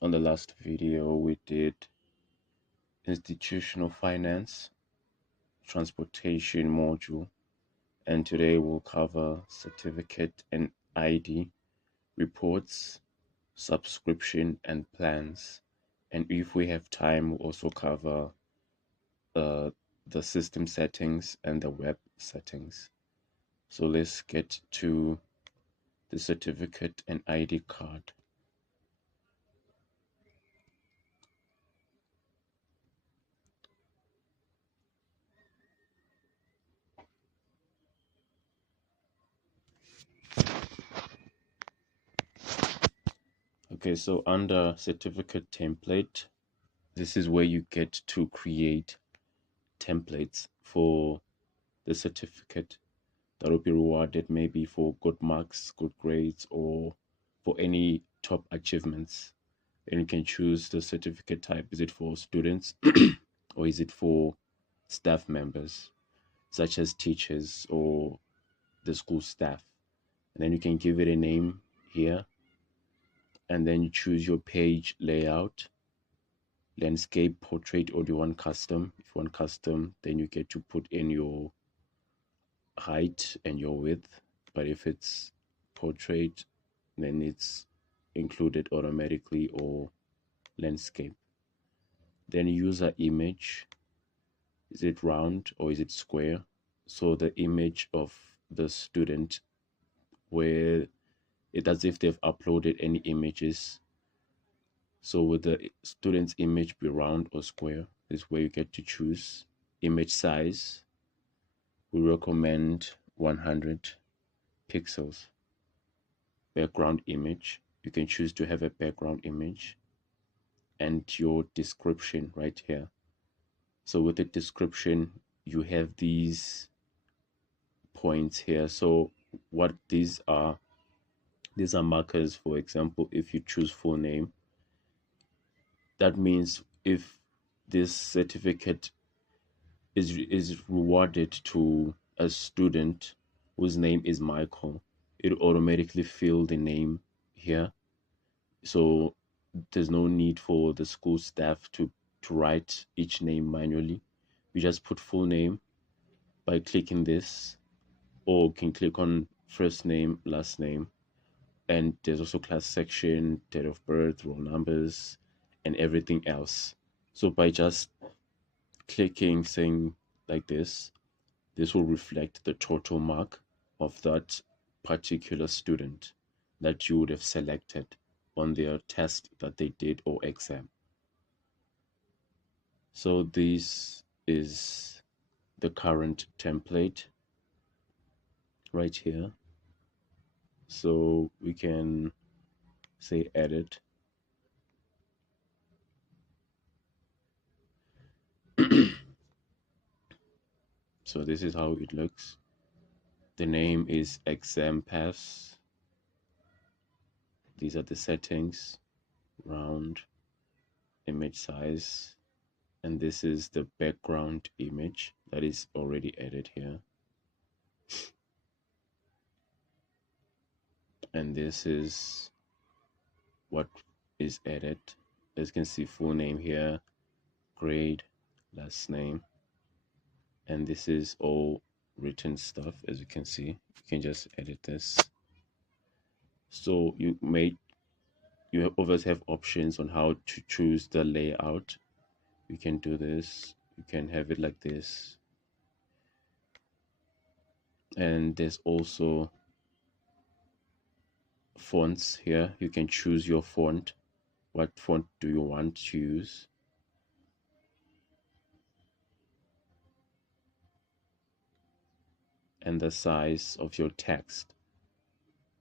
On the last video, we did institutional finance, transportation module, and today we'll cover certificate and ID, reports, subscription, and plans. And if we have time, we'll also cover uh, the system settings and the web settings. So let's get to the certificate and ID card. Okay, so under certificate template, this is where you get to create templates for the certificate that will be rewarded maybe for good marks, good grades, or for any top achievements. And you can choose the certificate type. Is it for students or is it for staff members, such as teachers or the school staff? And then you can give it a name here, and then you choose your page layout, landscape, portrait, or do you want custom? If you want custom, then you get to put in your height and your width. But if it's portrait, then it's included automatically, or landscape. Then user image, is it round or is it square? So the image of the student, where it as if they've uploaded any images. So would the student's image be round or square? Is where you get to choose. Image size, we recommend 100 pixels. Background image, you can choose to have a background image. And your description right here. So with the description, you have these points here. So what these are markers. For example, if you choose full name, that means if this certificate is rewarded to a student whose name is Michael, it automatically fill the name here. So there's no need for the school staff to write each name manually. You just put full name by clicking this, or can click on first name, last name, and there's also class section, date of birth, roll numbers, and everything else. So by just clicking saying like this will reflect the total mark of that particular student that you would have selected on their test that they did or exam. So this is the current template right here. So we can say edit. So this is how it looks. The name is exam pass. These are the settings: round, image size, and this is the background image that is already added here. And this is what is added. As you can see, full name here, grade, last name, and this is all written stuff. As you can see, you can just edit this. So you always have options on how to choose the layout. You can do this, you can have it like this, and there's also fonts here. You can choose your font. What font do you want to use? And the size of your text.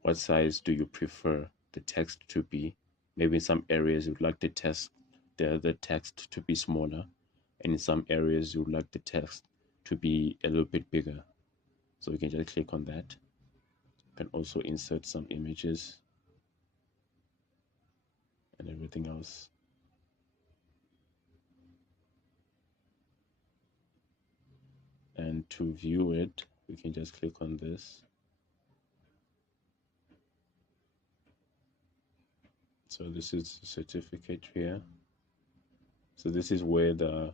What size do you prefer the text to be? Maybe in some areas you would like the text to be smaller, and in some areas you would like the text to be a little bit bigger. So you can just click on that. You can also insert some images and everything else. And to view it, we can just click on this. So this is the certificate here. So this is where the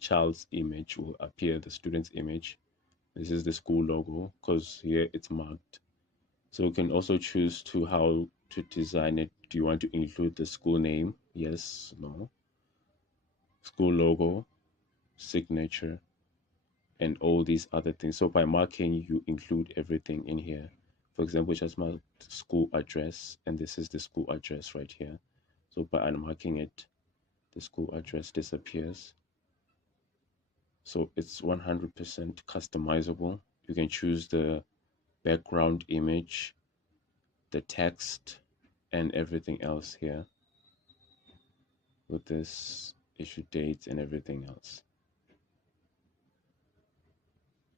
child's image will appear, the student's image. This is the school logo because here it's marked. So you can also choose to how to design it. Do you want to include the school name? Yes, no. School logo, signature, and all these other things. So by marking, you include everything in here. For example, just mark school address, and this is the school address right here. So by unmarking it, the school address disappears. So it's 100% customizable. You can choose the background image, the text, and everything else here with this issue date and everything else.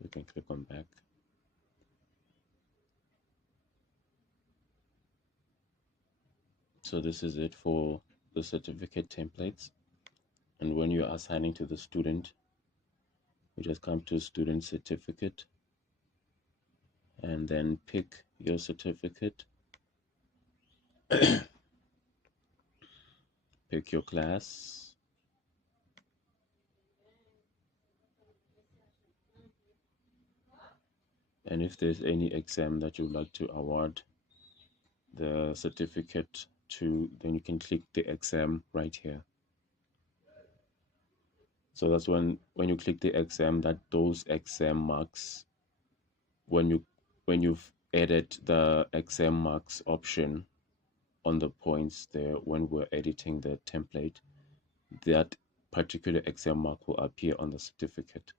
We can click on back. So this is it for the certificate templates. And when you're assigning to the student, you just come to student certificate and then pick your certificate, pick your class, and if there's any exam that you'd like to award the certificate to, then you can click the exam right here. So that's when you click the exam, that those exam marks, when you've added the exam marks option on the points there, when we're editing the template, that particular exam mark will appear on the certificate.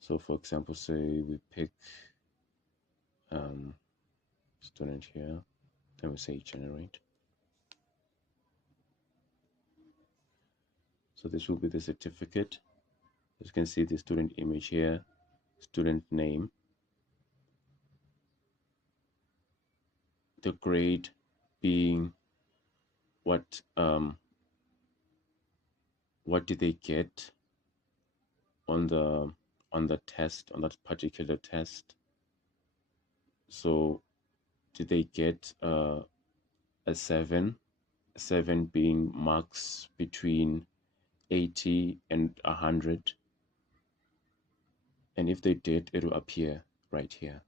So for example, say we pick student here, then we say generate. So this will be the certificate. As you can see, the student image here, student name, the grade being what did they get on the test, on that particular test. So did they get a 7 being marks between 80 and 100, and if they did, it will appear right here,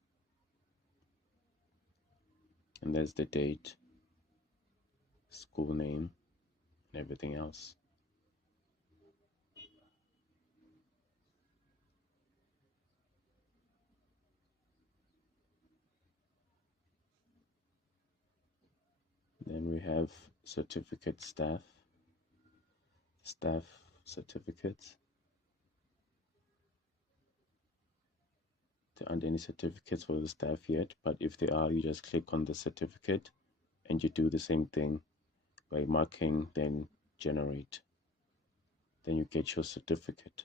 and there's the date, school name, and everything else. Then we have certificate staff certificates. There aren't any certificates for the staff yet, but if there are, you just click on the certificate and you do the same thing by marking, then generate. Then you get your certificate.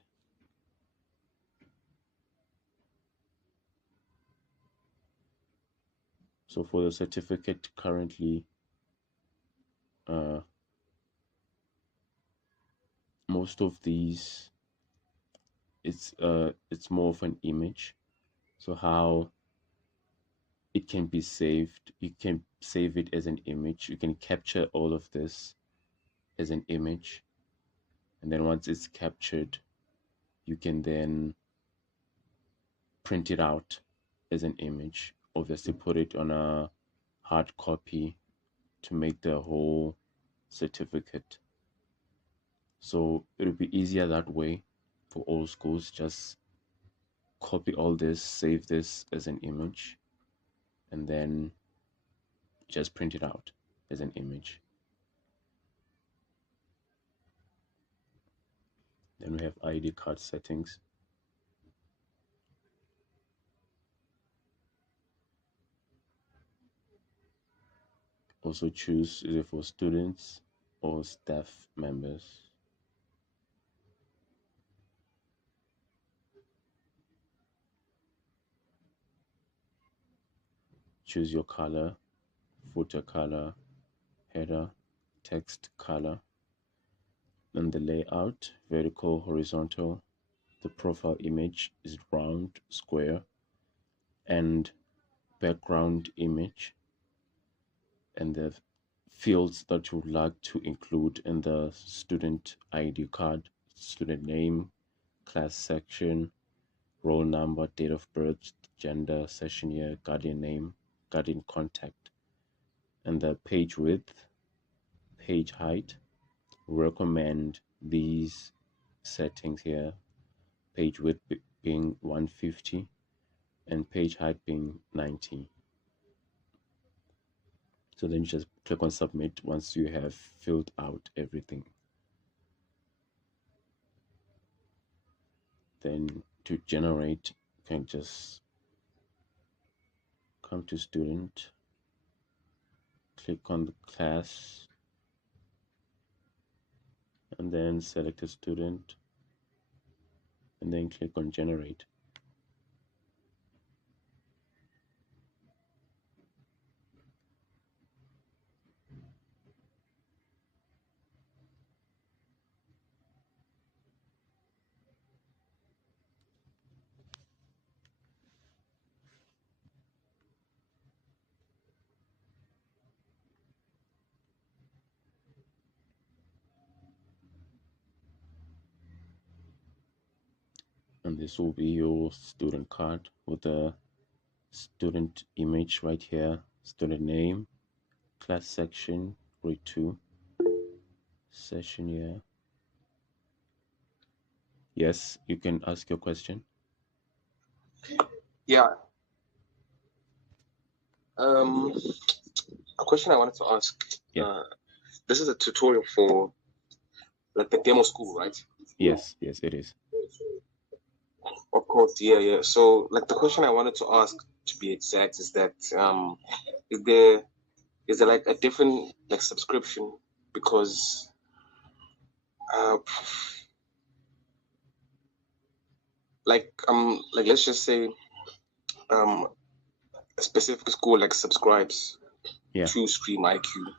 So for the certificate currently, most of these, it's more of an image. So how it can be saved, you can save it as an image. You can capture all of this as an image, and then once it's captured, you can then print it out as an image. Obviously put it on a hard copy to make the whole certificate. So it'll be easier that way for all schools. Just copy all this, save this as an image, and then just print it out as an image. Then we have ID card settings. Also choose is it for students or staff members. Choose your color, footer color, header, text color. And the layout, vertical, horizontal. The profile image is round, square, and background image. And the fields that you would like to include in the student ID card: student name, class section, roll number, date of birth, gender, session year, guardian name, guardian contact, and the page width, page height. Recommend these settings here: page width being 150 and page height being 90. So then you just click on submit once you have filled out everything. Then to generate, you can just come to student, click on the class, and then select a student, and then click on generate. And this will be your student card with the student image right here, student name, class section, grade 2, session year. Yes, you can ask your question. Yeah. A question I wanted to ask. Yeah. This is a tutorial for like the demo school, right? Yes, it is. Of course, yeah. So, like, the question I wanted to ask, to be exact, is that is there like a different like subscription? Because like let's just say a specific school like subscribes to Stream IQ,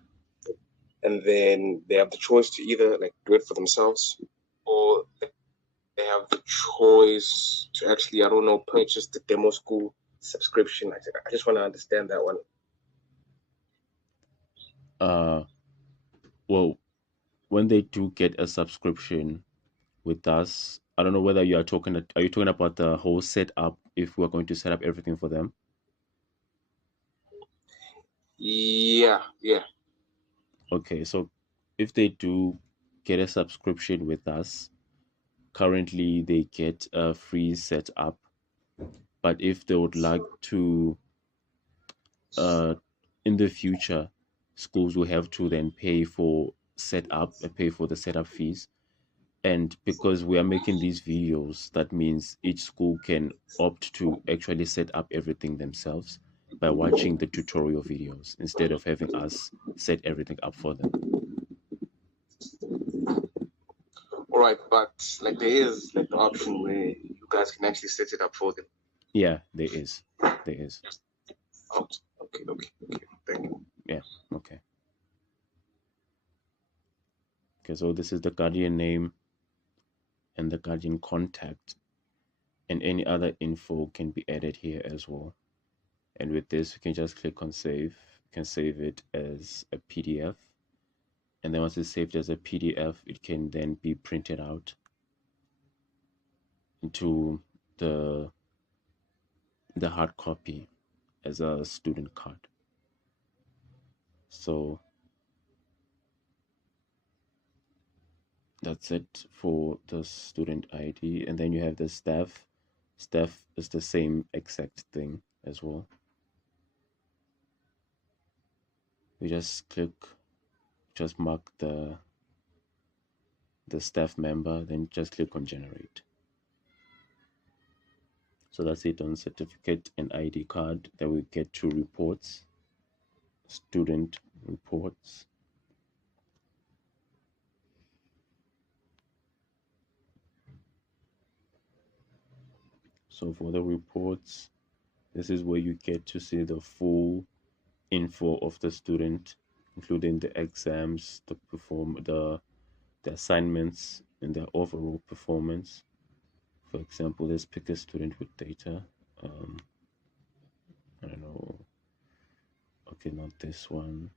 and then they have the choice to either like do it for themselves, or they have the choice to actually, I don't know, purchase the demo school subscription. I just want to understand that one. Well, when they do get a subscription with us, I don't know whether you are talking about the whole setup, if we're going to set up everything for them. Yeah. Okay, so if they do get a subscription with us, currently they get a free setup. But if they would like to, in the future, schools will have to then pay for the setup fees. And because we are making these videos, that means each school can opt to actually set up everything themselves by watching the tutorial videos instead of having us set everything up for them. All right, but like there is like the option where you guys can actually set it up for them. Yeah, there is. Oh, okay. Thank you. Yeah, okay. Okay, so this is the guardian name and the guardian contact, and any other info can be added here as well. And with this, we can just click on save. You can save it as a PDF. And then once it's saved as a PDF, it can then be printed out into the hard copy as a student card. So that's it for the student ID. And then you have the staff. Staff is the same exact thing as well. We just mark the staff member, then just click on generate. So that's it on certificate and ID card. Then we get to reports, student reports. So for the reports, this is where you get to see the full info of the student, including the exams, the assignments, and their overall performance. For example, let's pick a student with data. I don't know. Okay, not this one.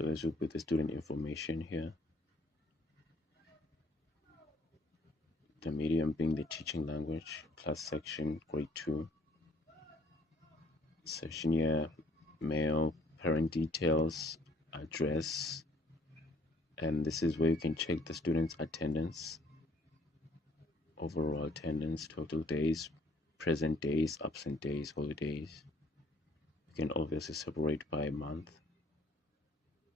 So this will be the student information here. The medium being the teaching language, class section, grade 2. Section here, mail, parent details, address, and this is where you can check the student's attendance, overall attendance, total days, present days, absent days, holidays. You can obviously separate by month.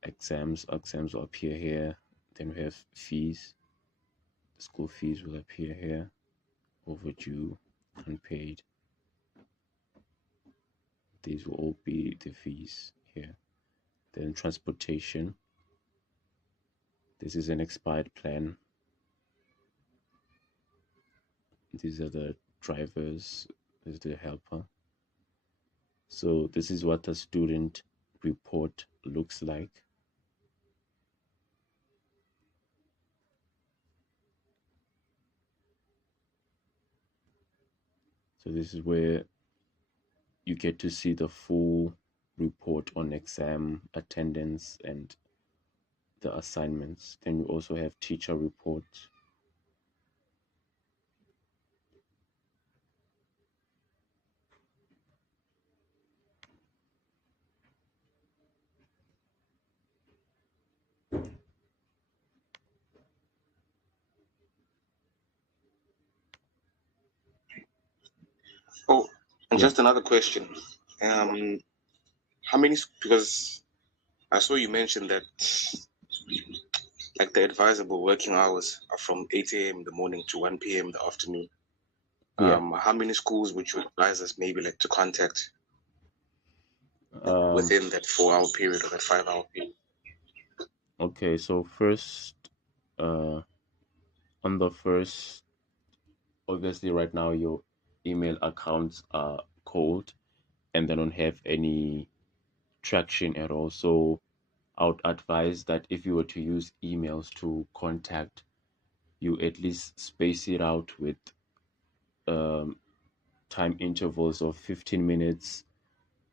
Exams will appear here. Then we have fees. The school fees will appear here. Overdue, unpaid. These will all be the fees here. Then transportation. This is an expired plan. These are the drivers. This is the helper. So this is what the student report looks like. So this is where you get to see the full report on exam attendance and the assignments. Then you also have teacher reports. Oh, and just another question. How many, because I saw you mentioned that like the advisable working hours are from 8 a.m. in the morning to 1 p.m. in the afternoon. How many schools would you advise us maybe like to contact within that 4-hour period or that 5-hour period? Okay, so first, on the first, obviously right now your email accounts are cold and they don't have any traction at all. So I would advise that if you were to use emails to contact, you at least space it out with time intervals of 15 minutes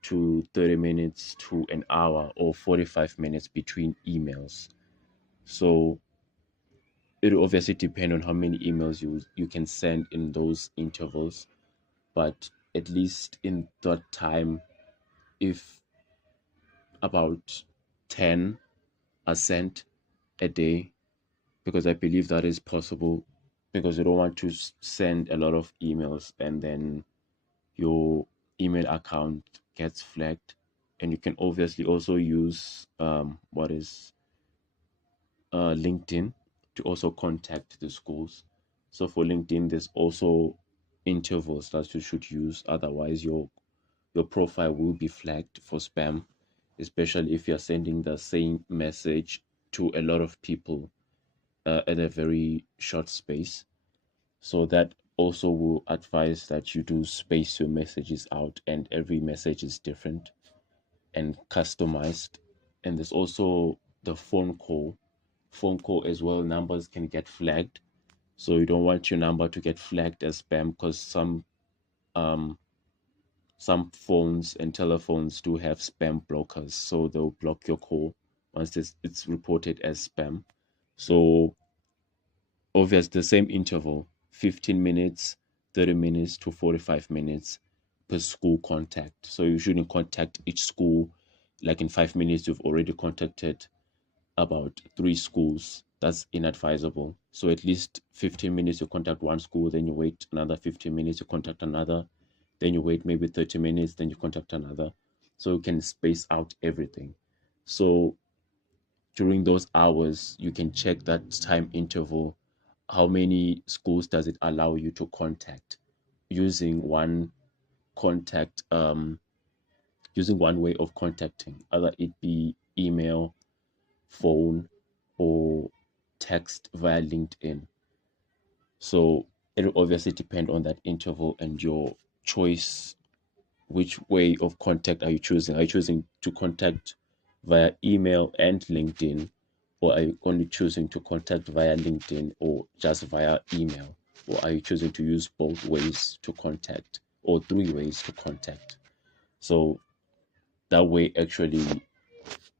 to 30 minutes to an hour or 45 minutes between emails. So it'll obviously depend on how many emails you can send in those intervals, but at least in that time, if about 10 are sent a day, because I believe that is possible, because you don't want to send a lot of emails and then your email account gets flagged. And you can obviously also use LinkedIn to also contact the schools. So for LinkedIn, there's also intervals that you should use, otherwise your profile will be flagged for spam, especially if you're sending the same message to a lot of people at a very short space. So that also will advise that you do space your messages out, and every message is different and customized. And there's also the phone call as well. Numbers can get flagged, so you don't want your number to get flagged as spam, because some phones and telephones do have spam blockers, so they'll block your call once it's reported as spam. So obviously the same interval, 15 minutes, 30 minutes to 45 minutes per school contact. So you shouldn't contact each school like in 5 minutes. You've already contacted about 3 schools. That's inadvisable. So at least 15 minutes you contact one school, then you wait another 15 minutes, you contact another, then you wait maybe 30 minutes, then you contact another. So you can space out everything. So during those hours, you can check that time interval. How many schools does it allow you to contact using one contact, using one way of contacting, either it be email, phone, or text via LinkedIn. So it'll obviously depend on that interval and your choice. Which way of contact are you choosing? Are you choosing to contact via email and LinkedIn, or are you only choosing to contact via LinkedIn or just via email? Or are you choosing to use both ways to contact, or 3 ways to contact? So that way, actually,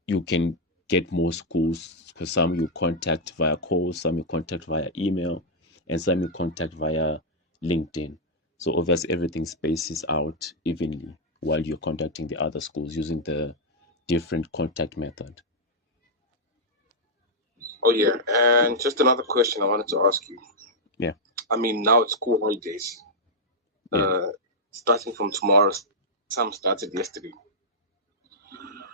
you can get more schools, because some you contact via call, some you contact via email, and some you contact via LinkedIn. So obviously everything spaces out evenly while you're contacting the other schools using the different contact method. Oh yeah, and just another question I wanted to ask you. Yeah. I mean, now it's school holidays. Yeah. Starting from tomorrow, some started yesterday.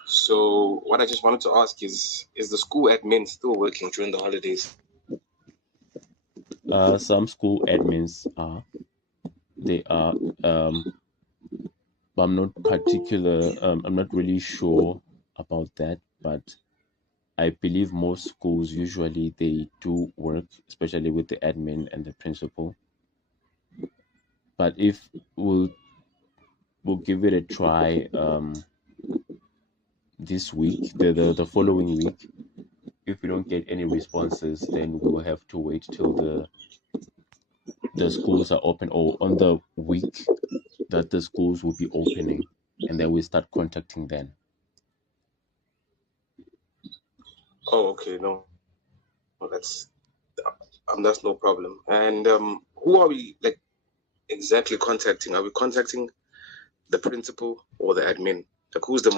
So what I just wanted to ask is the school admin still working during the holidays? Some school admins are. They are. But I'm not particular. I'm not really sure about that, but I believe most schools usually they do work, especially with the admin and the principal. But if we'll give it a try this week, the following week, if we don't get any responses, then we will have to wait till the schools are open, or on the week that the schools will be opening, and then we start contacting them. Oh, okay, no, that's no problem. And who are we like exactly contacting? Are we contacting the principal or the admin? Like, who's the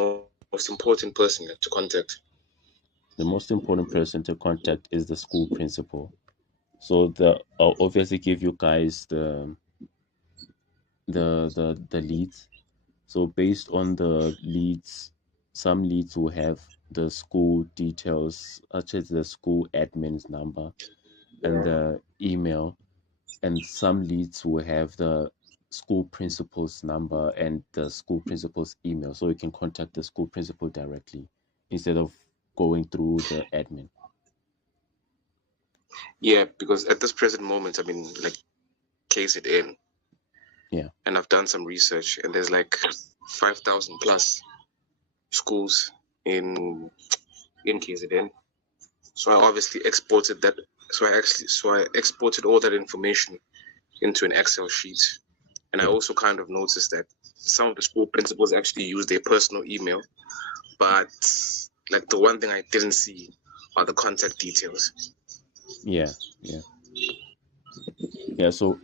most important person to contact? The most important person to contact is the school principal. So I'll obviously give you guys the leads. So based on the leads, some leads will have the school details, such as the school admin's number and the email, and some leads will have the school principal's number and the school principal's email, so you can contact the school principal directly instead of going through the admin. Yeah, because at this present moment, I mean, like, KZN. Yeah. And I've done some research, and there's like 5,000 plus schools in KZN. So I obviously exported that. So I exported all that information into an Excel sheet. And I also kind of noticed that some of the school principals actually use their personal email, but like the one thing I didn't see are the contact details. Yeah. So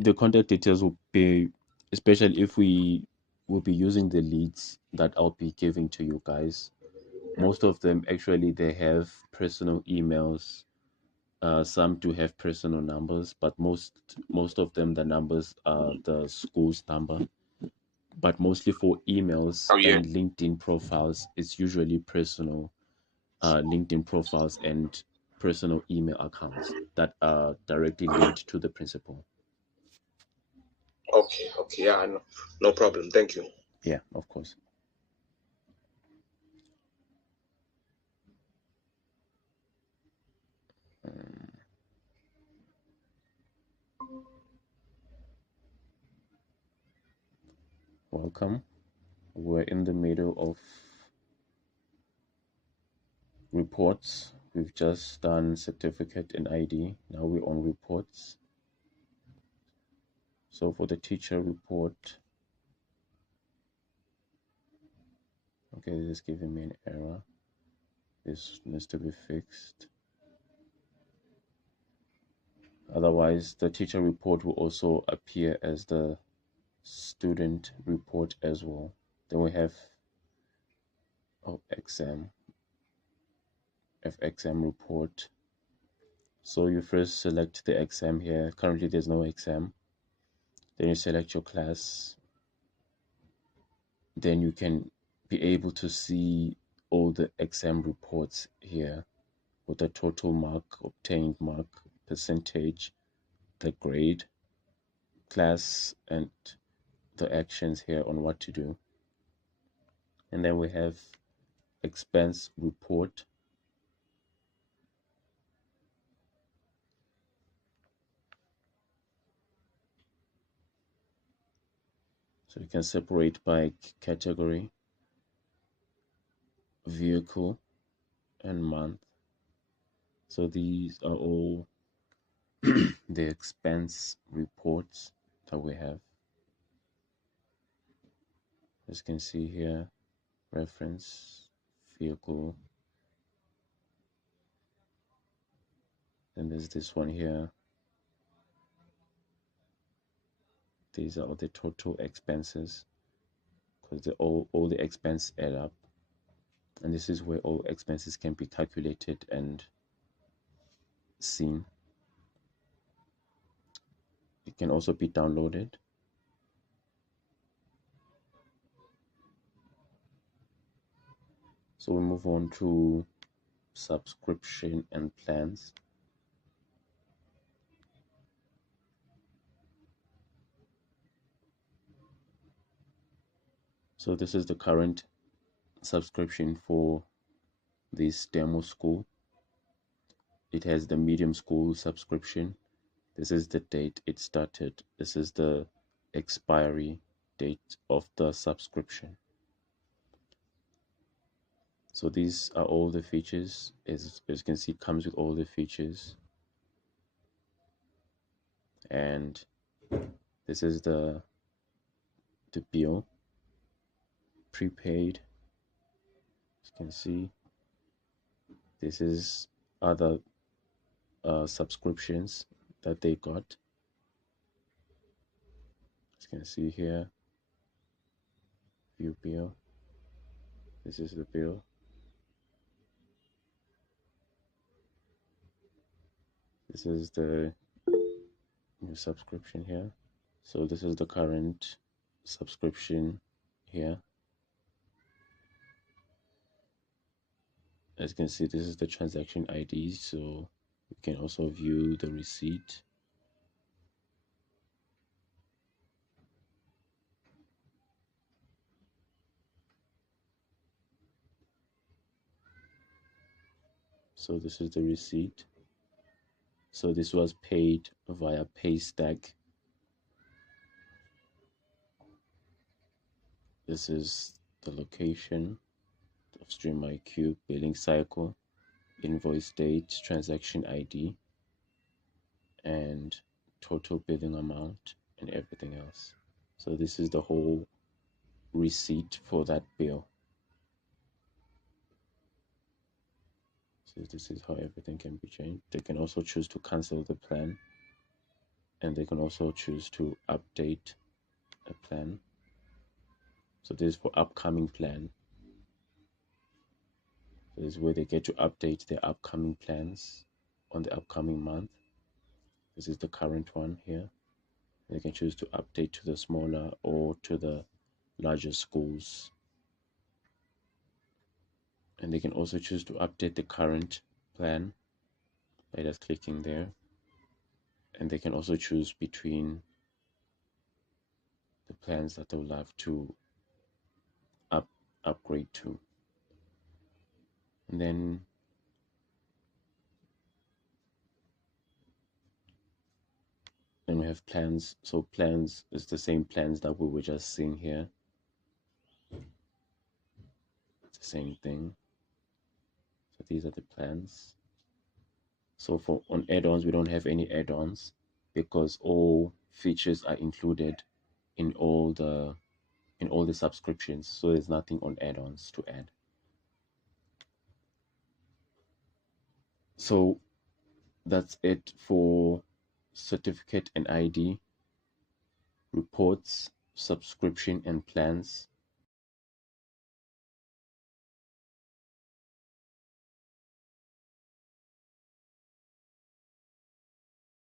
the contact details will be, especially if we will be using the leads that I'll be giving to you guys. Most of them actually they have personal emails. Some do have personal numbers, but most of them the numbers are the school's number. But mostly for emails and LinkedIn profiles, it's usually personal LinkedIn profiles and personal email accounts that are directly linked to the principal. Okay, yeah, no problem. Thank you. Yeah, of course. Welcome. We're in the middle of reports. We've just done certificate and ID. Now we're on reports. So for the teacher report, okay, this is giving me an error. This needs to be fixed. Otherwise, the teacher report will also appear as the student report as well. Then we have exam report. So you first select the exam here. Currently there's no exam. Then you select your class. Then you can be able to see all the exam reports here with the total mark, obtained mark, percentage, the grade, class, and the actions here on what to do. And then we have expense report. So you can separate by category, vehicle, and month. So these are all the expense reports that we have. As you can see here, reference, vehicle, Then there's this one here. These are all the total expenses, because all the expenses add up, and this is where all expenses can be calculated and seen. It can also be downloaded. So we move on to subscription and plans. So this is the current subscription for this demo school. It has the medium school subscription. This is the date it started. This is the expiry date of the subscription. So these are all the features. As you can see, it comes with all the features. And this is the bill, prepaid. As you can see, this is other subscriptions that they got. As you can see here, view bill. This is the bill. This is the new subscription here. So this is the current subscription here. As you can see, this is the transaction ID, so you can also view the receipt. So this is the receipt. So this was paid via Paystack. This is the location of StreamIQ, billing cycle, invoice date, transaction ID, and total billing amount, and everything else. So this is the whole receipt for that bill. So this is how everything can be changed. They can also choose to cancel the plan, and they can also choose to update a plan. So this is for upcoming plan. This is where they get to update their upcoming plans on the upcoming month. This is the current one here. They can choose to update to the smaller or to the larger schools. And they can also choose to update the current plan by just clicking there. And they can also choose between the plans that they would like to upgrade to. And then we have plans. So plans is the same plans that we were just seeing here. It's the same thing. So these are the plans. So for on add-ons, we don't have any add-ons because all features are included in all the subscriptions. So there's nothing on add-ons to add. So that's it for certificate and ID, reports, subscription and plans.